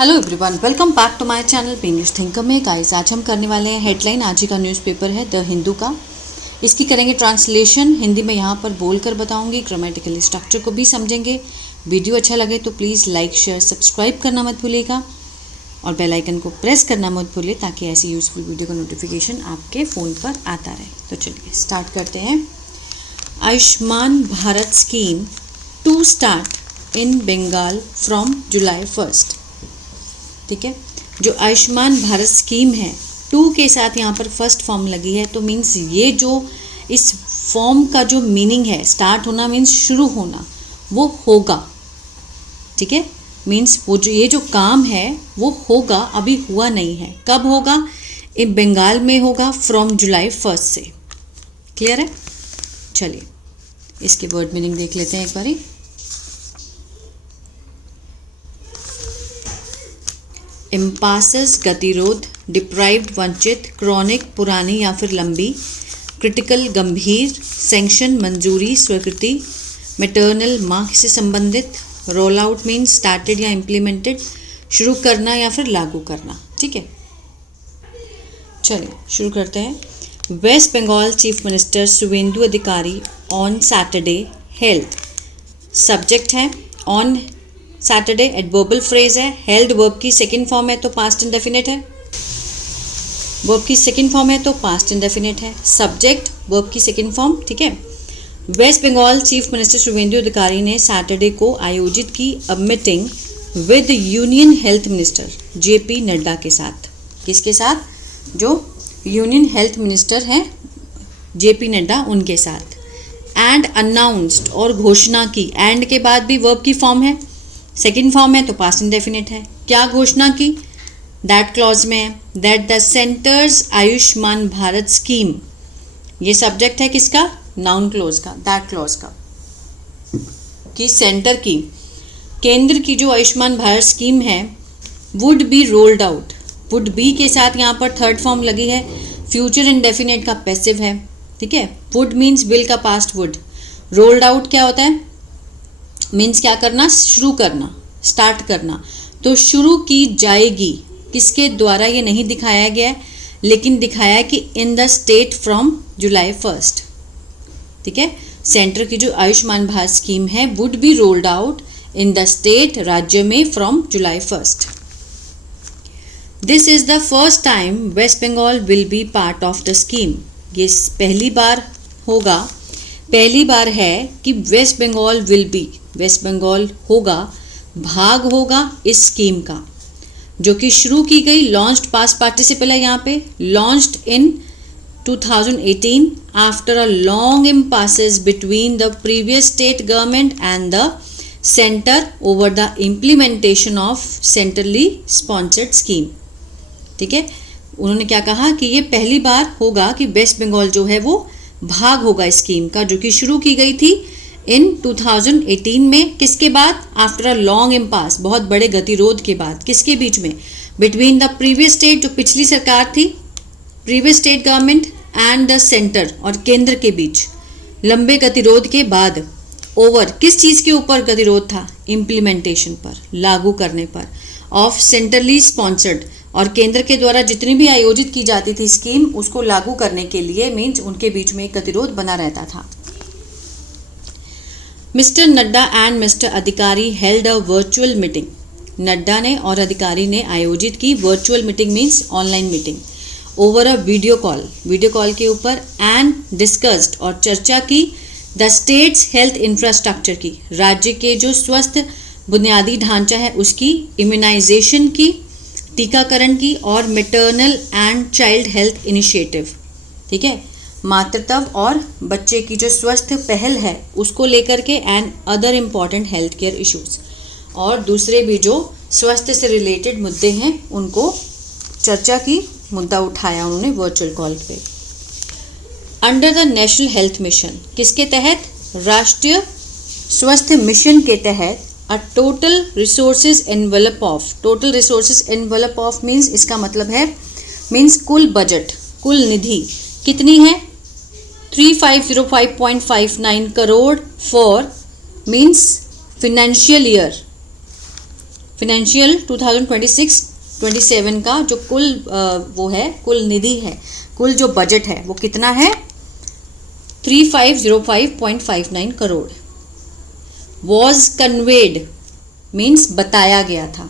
Hello everyone, welcome back to my channel B news thinker में। Guys, आज हम करने वाले हैं हेडलाइन। आज ही का न्यूज़पेपर है द हिंदू का। इसकी करेंगे ट्रांसलेशन, हिंदी में यहाँ पर बोलकर बताऊंगी, ग्रामेटिकल स्ट्रक्चर को भी समझेंगे। वीडियो अच्छा लगे तो प्लीज़ लाइक शेयर सब्सक्राइब करना मत भूलिएगा और बेल आइकन को प्रेस करना मत भूलिए ताकि ऐसी यूज़फुल वीडियो का नोटिफिकेशन आपके फ़ोन पर आता रहे। तो चलिए स्टार्ट करते हैं। Ayushman Bharat scheme to start in Bengal from July 1। ठीक है, जो आयुष्मान भारत स्कीम है 2 के साथ यहाँ पर फर्स्ट फॉर्म लगी है, तो मीन्स ये जो इस फॉर्म का जो मीनिंग है, स्टार्ट होना मीन्स शुरू होना, वो होगा। ठीक है, मीन्स वो जो ये जो काम है वो होगा, अभी हुआ नहीं है। कब होगा? इन बंगाल में होगा फ्रॉम जुलाई 1 से। क्लियर है? चलिए इसके वर्ड मीनिंग देख लेते हैं एक बारी। इम्पासेस गतिरोध, डिप्राइव्ड वंचित, क्रॉनिक पुरानी या फिर लंबी, क्रिटिकल गंभीर, सैंक्शन मंजूरी स्वीकृति, मैटरनल माँ से संबंधित, रोल आउट मीन्स स्टार्टेड या इम्प्लीमेंटेड, शुरू करना या फिर लागू करना। ठीक है, चलिए शुरू करते हैं। West Bengal chief minister Suvendu Adhikari on Saturday health, subject है ऑन सैटरडे, एडवर्बल फ्रेज है, हेल्ड वर्ब की सेकंड फॉर्म है तो पास्ट इंडेफिनिट है, वर्ब की सेकंड फॉर्म है तो पास्ट इंडेफिनिट है, सब्जेक्ट वर्ब की सेकंड फॉर्म। ठीक है, west Bengal chief minister Suvendu Adhikari ने सैटरडे को आयोजित की a meeting with union health minister JP Nadda के साथ। किसके साथ? जो यूनियन हेल्थ मिनिस्टर हैं जेपी नड्डा, उनके साथ। एंड अनाउंस्ड, और घोषणा की, एंड के बाद भी वर्ब की फॉर्म है, सेकेंड फॉर्म है तो पास्ट इंडेफिनिट है। क्या घोषणा की? दैट क्लॉज में है, that the centres Ayushman Bharat scheme, ये सब्जेक्ट है किसका? नाउन क्लोज का, दैट क्लॉज का, कि सेंटर की, केंद्र की जो आयुष्मान भारत स्कीम है would be rolled out. Would be के साथ यहाँ पर थर्ड फॉर्म लगी है, फ्यूचर इंडेफिनिट का पैसिव है। ठीक है, वुड मीन्स विल का पास्ट वुड, रोल्ड आउट क्या होता है? मीन्स क्या करना? शुरू करना, स्टार्ट करना। तो शुरू की जाएगी, किसके द्वारा ये नहीं दिखाया गया है, लेकिन दिखाया कि in the state from July 1। ठीक है, सेंटर की जो आयुष्मान भारत स्कीम है would be rolled out in the state, राज्य में, from July 1। This is the first time west Bengal will be part of the scheme, ये पहली बार होगा, पहली बार है कि west Bengal will be, west Bengal होगा, भाग होगा इस स्कीम का, जो कि शुरू की गई, लॉन्च्ड पास्ट पार्टिसिपल है यहाँ पे, launched in 2018 after a long impasses between the previous state government and the centre over the implementation of centrally sponsored scheme. ठीक है, उन्होंने क्या कहा कि ये पहली बार होगा कि वेस्ट बंगाल जो है वो भाग होगा इस स्कीम का, जो कि शुरू की गई थी इन 2018 में। किसके बाद? आफ्टर अ लॉन्ग इम्पास, बहुत बड़े गतिरोध के बाद। किसके बीच में? बिटवीन द प्रीवियस स्टेट, जो पिछली सरकार थी, previous state government, and the centre, और केंद्र के बीच लंबे गतिरोध के बाद। ओवर, किस चीज़ के ऊपर गतिरोध था? इम्प्लीमेंटेशन पर, लागू करने पर, ऑफ सेंट्रली स्पॉन्सर्ड, और केंद्र के द्वारा जितनी भी आयोजित की जाती थी स्कीम, उसको लागू करने के लिए, मीन्स उनके बीच में एक गतिरोध बना रहता था। मिस्टर नड्डा एंड मिस्टर अधिकारी held a virtual meeting, Nadda ने और अधिकारी ने आयोजित की virtual meeting, means online meeting, over a video call, video call के ऊपर, एंड डिस्कस्ड, और चर्चा की, द स्टेट्स हेल्थ इंफ्रास्ट्रक्चर की, राज्य के जो स्वस्थ बुनियादी ढांचा है उसकी, इम्यूनाइजेशन की, टीकाकरण की, और maternal and child health initiative. ठीक है, मातृत्व और बच्चे की जो स्वस्थ पहल है उसको लेकर के, and other important health care issues, और दूसरे भी जो स्वास्थ्य से रिलेटेड मुद्दे हैं उनको चर्चा की, मुद्दा उठाया उन्होंने वर्चुअल कॉल पे। Under the national health mission, किसके तहत? राष्ट्रीय स्वास्थ्य मिशन के तहत, a total resources envelope of, total resources envelope of means, इसका मतलब है, मीन्स कुल बजट, कुल निधि कितनी है? 3505.59 crore for, means financial year financial 2026-27 का जो कुल वो है, कुल निधि है, कुल जो बजट है वो कितना है? 3505.59 करोड़। वॉज कन्वेड मीन्स बताया गया था,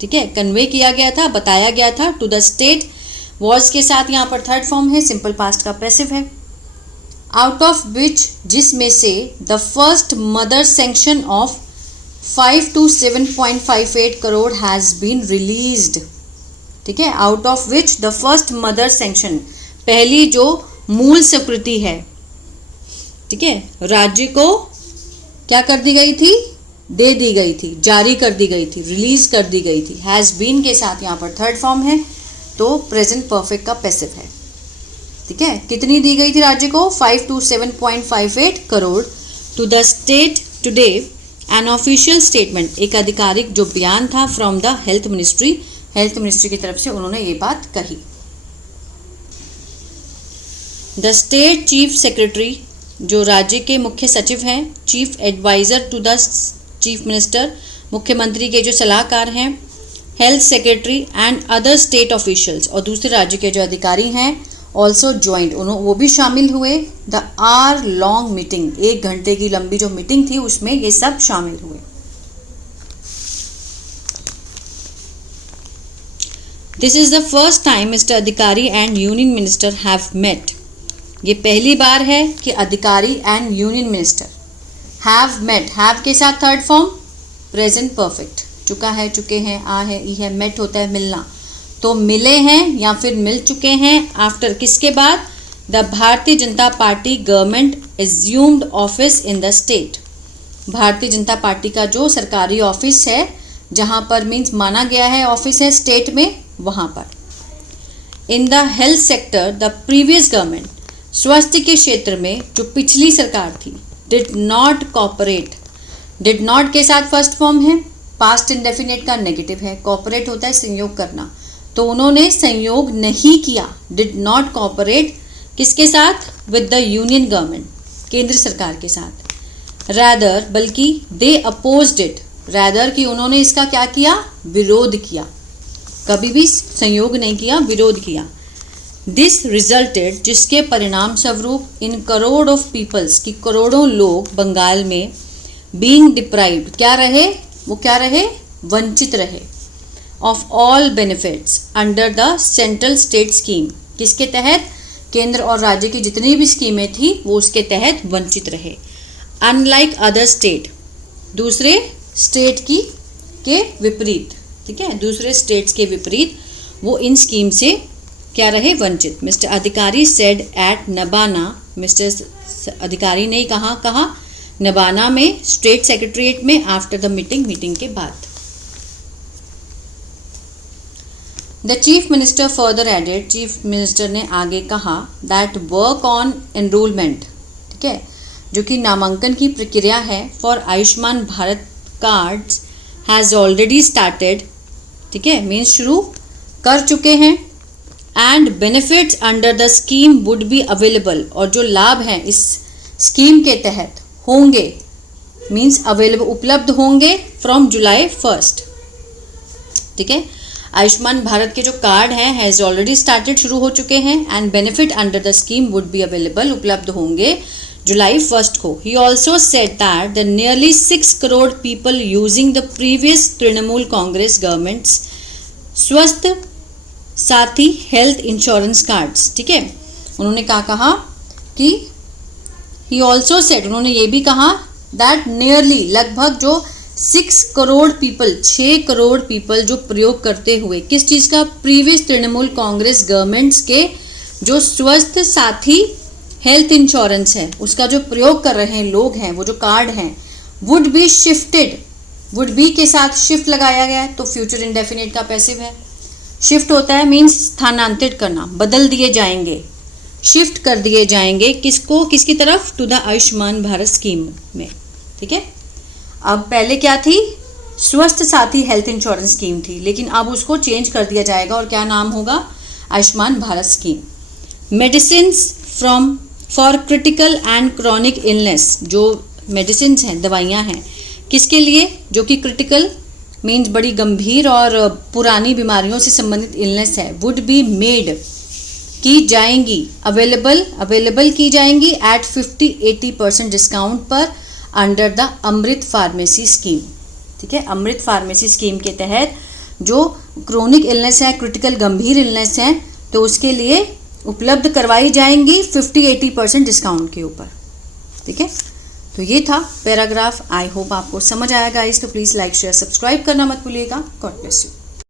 ठीक है, कन्वे किया गया था, बताया गया था टू द स्टेट। वॉज के साथ यहाँ पर थर्ड फॉर्म है, सिंपल पास्ट का पैसिव है। आउट ऑफ विच, जिसमें से the first mother sanction of 5 to 7.58 crore has been released, ठीक है। Out of which the first mother sanction, पहली जो मूल स्वीकृति है, ठीक है, राज्य को क्या कर दी गई थी? दे दी गई थी, जारी कर दी गई थी, रिलीज कर दी गई थी। हैज़ बीन के साथ यहाँ पर थर्ड फॉर्म है, तो प्रेजेंट परफेक्ट का पैसिव है, ठीक है। कितनी दी गई थी राज्य को? 5 to 7.58 crore. To the state today an official statement, एक आधिकारिक जो बयान था from the health ministry, health ministry की तरफ से उन्होंने ये बात कही। द स्टेट चीफ सेक्रेटरी, जो राज्य के मुख्य सचिव हैं, chief adviser to the chief minister, मुख्यमंत्री के जो सलाहकार हैं, health secretary and other state officials, और दूसरे राज्य के जो अधिकारी हैं, ऑल्सो ज्वाइंट, वो भी शामिल हुए। द आवर लॉन्ग मीटिंग, 1 घंटे की लंबी जो मीटिंग थी उसमें ये सब शामिल हुए। This is the first time Mr Adhikari and union minister have met, ये पहली बार है कि Adhikari and union minister have met, have के साथ थर्ड फॉर्म प्रेजेंट परफेक्ट, चुका है, चुके हैं, आ है, ई है, मेट होता है मिलना, तो मिले हैं या फिर मिल चुके हैं। आफ्टर किसके बाद? The Bharatiya Janata party government assumed office in the state, Bharatiya Janata party का जो सरकारी ऑफिस है, जहां पर मीन्स माना गया है ऑफिस है स्टेट में, वहां पर। In the health sector the previous government, स्वास्थ्य के क्षेत्र में जो पिछली सरकार थी, did not cooperate, did not के साथ फर्स्ट फॉर्म है, पास्ट इंडेफिनिट का नेगेटिव है, कॉपरेट होता है संयोग करना, तो उन्होंने संयोग नहीं किया, डिड नॉट कॉपरेट किसके साथ? विद द यूनियन गवर्नमेंट, केंद्र सरकार के साथ। रैदर, बल्कि दे अपोज्ड इट, रैदर कि उन्होंने इसका क्या किया? विरोध किया, कभी भी संयोग नहीं किया, विरोध किया। दिस रिजल्टेड, जिसके परिणाम स्वरूप इन करोड़ ऑफ पीपल्स, की करोड़ों लोग बंगाल में बीइंग डिप्राइव्ड, क्या रहे? वो क्या रहे? वंचित रहे। Of all benefits under the central state scheme, किसके तहत? केंद्र और राज्य की जितनी भी स्कीमें थी वो उसके तहत वंचित रहे। अनलाइक अदर स्टेट, दूसरे स्टेट की के विपरीत, ठीक है, दूसरे स्टेट्स के विपरीत वो इन स्कीम से क्या रहे? वंचित। मिस्टर अधिकारी सेड एट नबाना, मिस्टर अधिकारी ने कहा नबाना में, स्टेट सेक्रेटरीट में, आफ्टर द मीटिंग, मीटिंग के बाद। The chief minister further added, chief minister ने आगे कहा दैट वर्क ऑन एनरोलमेंट, ठीक है, जो कि नामांकन की प्रक्रिया है for Ayushman Bharat cards has already started, ठीक है, मीन्स शुरू कर चुके हैं। And benefits under the scheme would be available, और जो लाभ हैं इस स्कीम के तहत होंगे, मीन्स अवेलेबल, उपलब्ध होंगे फ्रॉम जुलाई 1, ठीक है। आयुष्मान भारत के जो कार्ड हैं हैज़ ऑलरेडी स्टार्टेड, शुरू हो चुके हैं। And benefit under the scheme would be available, उपलब्ध होंगे जुलाई 1 को। He also said that the nearly 6 crore people using the previous Trinamool Congress governments स्वस्थ साथी हेल्थ इंश्योरेंस कार्ड्स, ठीक है। उन्होंने क्या कहा कि ही ऑल्सो सेड, उन्होंने ये भी कहा दैट नियरली, लगभग जो 6 करोड़ पीपल, 6 करोड़ पीपल जो प्रयोग करते हुए किस चीज़ का? प्रीवियस तृणमूल कांग्रेस गवर्नमेंट्स के जो स्वस्थ साथी हेल्थ इंश्योरेंस है उसका जो प्रयोग कर रहे हैं लोग हैं, वो जो कार्ड हैं, would be shifted, would be के साथ शिफ्ट लगाया गया है, तो फ्यूचर इंडेफिनिट का पैसिव है। शिफ्ट होता है मीन्स स्थानांतरित करना, बदल दिए जाएंगे, शिफ्ट कर दिए जाएंगे, किसको? किसकी तरफ? To the Ayushman Bharat scheme में, ठीक है। अब पहले क्या थी? स्वस्थ साथी हेल्थ इंश्योरेंस स्कीम थी, लेकिन अब उसको चेंज कर दिया जाएगा और क्या नाम होगा? Ayushman Bharat scheme. Medicines from for critical and chronic illness, जो मेडिसिन्स हैं, दवाइयाँ हैं, किसके लिए? जो कि क्रिटिकल मीन्स बड़ी गंभीर और पुरानी बीमारियों से संबंधित इलनेस है, वुड बी मेड, की जाएंगी, अवेलेबल की जाएंगी एट 50-80% डिस्काउंट पर under the Amrit pharmacy scheme. ठीक है, अमृत फार्मेसी स्कीम के तहत जो क्रोनिक इलनेस है, क्रिटिकल गंभीर इलनेस है, तो उसके लिए उपलब्ध करवाई जाएंगी 50-80% डिस्काउंट के ऊपर। ठीक है, तो ये था पैराग्राफ। आई होप आपको समझ आया गाइस, तो प्लीज़ लाइक शेयर सब्सक्राइब करना मत भूलिएगा। God bless you.